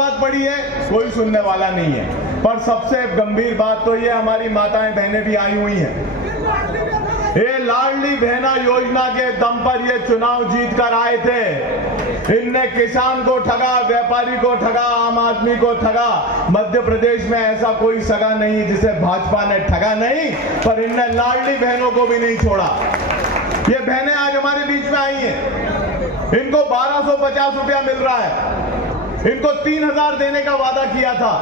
बात पड़ी है, कोई सुनने वाला नहीं है। पर सबसे गंभीर बात तो ये, हमारी माताएं बहनें भी आई हुई हैं। ये लाडली बहना योजना के दम पर ये चुनाव जीत कर आए थे। इनने किसान को ठगा, व्यापारी को ठगा, आम आदमी को ठगा। मध्य प्रदेश में ऐसा कोई सगा नहीं जिसे भाजपा ने ठगा नहीं, पर इनने लाडली बहनों को भी नहीं छोड़ा। ये बहनें आज हमारे बीच में आई हैं। इनको 1250 रुपया मिल रहा है। इनको 3000 देने का वादा किया था।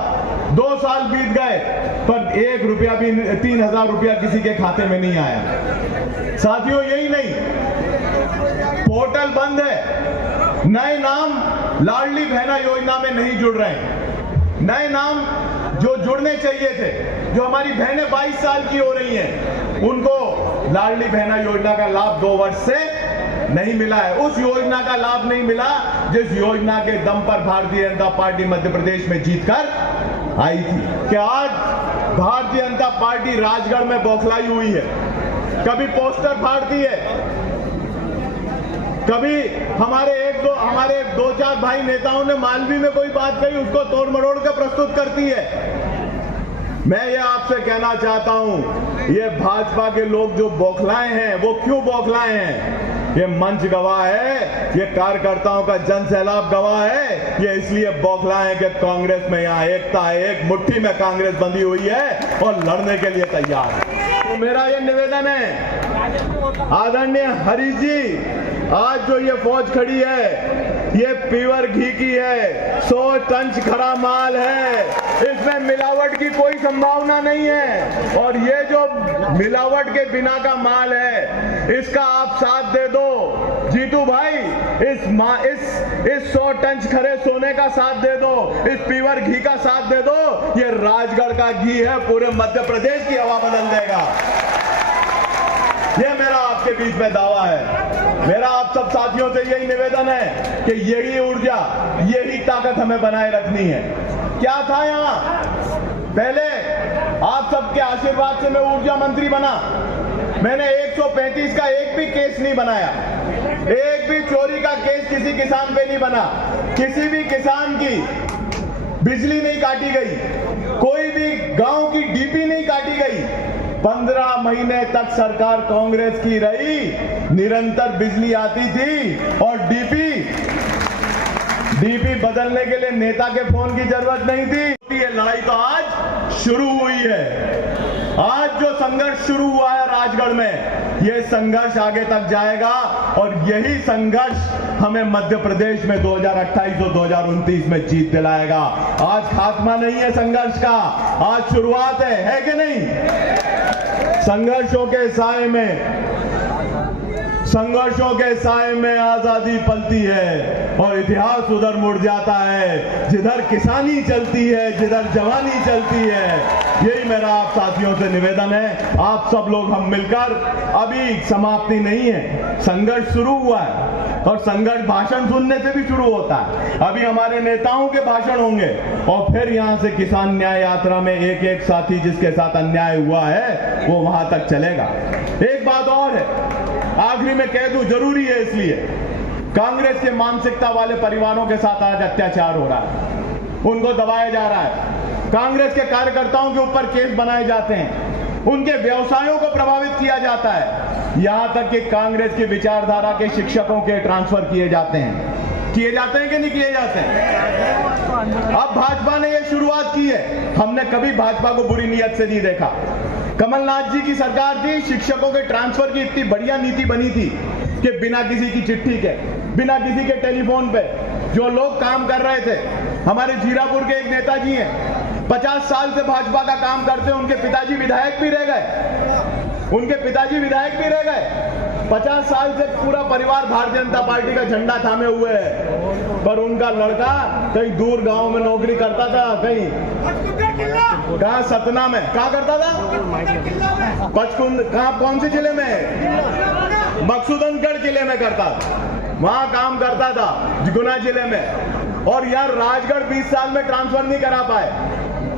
2 साल बीत गए, पर 1 रुपया भी, 3000 रुपया किसी के खाते में नहीं आया। साथियों, यही नहीं, पोर्टल बंद है। नए नाम लाडली बहना योजना में नहीं जुड़ रहे। नए नाम जो जुड़ने चाहिए थे, जो हमारी बहनें 22 साल की हो रही हैं, उनको लाडली बहना योजना का लाभ 2 वर्ष से नहीं मिला है। उस योजना का लाभ नहीं मिला जिस योजना के दम पर भारतीय जनता पार्टी मध्य प्रदेश में जीतकर आई थी। कि आज भारतीय जनता पार्टी राजगढ़ में बौखलाई हुई है। कभी पोस्टर फाड़ती है, कभी हमारे 2-4 भाई नेताओं ने मालवी में कोई बात कही, उसको तोड़ मरोड़ कर प्रस्तुत करती है। मैं ये आपसे कहना चाहता हूं, ये भाजपा के लोग जो बौखलाए हैं, वो क्यों बौखलाए हैं? ये मंच गवाह है, ये कार्यकर्ताओं का जन सैलाब गवाह है। ये इसलिए बौखलाए हैं कि कांग्रेस में यहाँ एकता है, एक मुट्ठी में कांग्रेस बंधी हुई है और लड़ने के लिए तैयार है। तो मेरा ये निवेदन है, आदरणीय हरीश जी, आज जो ये फौज खड़ी है, ये प्योर घी की है, 100 टन खरा माल है। इसमें मिलावट की कोई संभावना नहीं है। और ये जो मिलावट के बिना का माल है, इसका आप साथ दे दो जीतू भाई। इस 100 टन खरे सोने का साथ दे दो, इस प्योर घी का साथ दे दो। ये राजगढ़ का घी है, पूरे मध्य प्रदेश की हवा बदल देगा। ये मेरा आपके बीच में दावा है। मेरा आप सब साथियों से यही निवेदन है कि यही ऊर्जा, यही ताकत हमें बनाए रखनी है। क्या था यहाँ पहले, आप सबके आशीर्वाद से मैं ऊर्जा मंत्री बना। मैंने 135 का एक भी केस नहीं बनाया, एक भी चोरी का केस किसी किसान पे नहीं बना, किसी भी किसान की बिजली नहीं काटी गई, कोई भी गांव की डीपी नहीं काटी गई। 15 महीने तक सरकार कांग्रेस की रही, निरंतर बिजली आती थी और डीपी बदलने के लिए नेता के फोन की जरूरत नहीं थी। ये लड़ाई तो आज शुरू हुई है। आज जो संघर्ष शुरू हुआ है राजगढ़ में, ये संघर्ष आगे तक जाएगा और यही संघर्ष हमें मध्य प्रदेश में 2028 और 2029 में जीत दिलाएगा। आज खात्मा नहीं है संघर्ष का, आज शुरुआत है कि नहीं? संघर्षों के साए में आजादी पलती है और इतिहास उधर मुड़ जाता है जिधर किसानी चलती है, जिधर जवानी चलती है। यही मेरा आप साथियों से निवेदन है। आप सब लोग हम मिलकर, अभी समाप्ति नहीं है, संघर्ष शुरू हुआ है और संघर्ष भाषण सुनने से भी शुरू होता है। अभी हमारे नेताओं के भाषण होंगे और फिर यहां से किसान न्याय यात्रा में एक एक साथी जिसके साथ अन्याय हुआ है वो वहां तक चलेगा। एक बात और है, आखिरी में कह दूं, जरूरी है, इसलिए कांग्रेस के मानसिकता वाले परिवारों के साथ आज अत्याचार हो रहा है, उनको दबाया जा रहा है। कांग्रेस के कार्यकर्ताओं के ऊपर केस बनाए जाते हैं, उनके व्यवसायों को प्रभावित किया जाता है, यहां तक कि कांग्रेस की विचारधारा के शिक्षकों के ट्रांसफर किए जाते हैं कि नहीं किए जाते हैं? अब भाजपा ने यह शुरुआत की है। हमने कभी भाजपा को बुरी नीयत से नहीं देखा। कमलनाथ जी की सरकार थी, शिक्षकों के ट्रांसफर की इतनी बढ़िया नीति बनी थी कि बिना किसी की चिट्ठी के, बिना किसी के टेलीफोन पे जो लोग काम कर रहे थे, हमारे जीरापुर के एक नेताजी हैं, 50 साल से भाजपा का काम करते, उनके पिताजी विधायक भी रह गए। 50 साल से पूरा परिवार भारतीय जनता पार्टी का झंडा थामे हुए है, पर उनका लड़का कहीं दूर गांव में नौकरी करता था, कहाँ सतना में, कहाँ करता था, पचकुंद, कहाँ, कौन से जिले में, मकसूदनगढ़ जिले में करता था, वहां काम करता था, गुना जिले में। और यार राजगढ़ 20 साल में ट्रांसफर नहीं करा पाए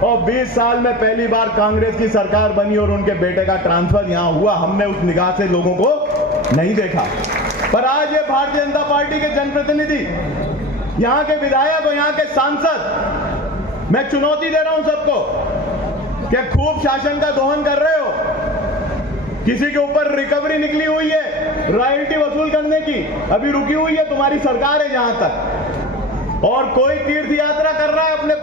और 20 साल में पहली बार कांग्रेस की सरकार बनी और उनके बेटे का ट्रांसफर यहां हुआ। हमने उस निगाह से लोगों को नहीं देखा, पर आज ये भारतीय जनता पार्टी के जनप्रतिनिधि यहाँ के विधायक और यहाँ के सांसद, मैं चुनौती दे रहा हूं सबको, क्या खूब शासन का दोहन कर रहे हो? किसी के ऊपर रिकवरी निकली हुई है रॉयल्टी वसूल करने की, अभी रुकी हुई है, तुम्हारी सरकार है जहां तक, और कोई तीर्थ यात्रा कर रहा है अपने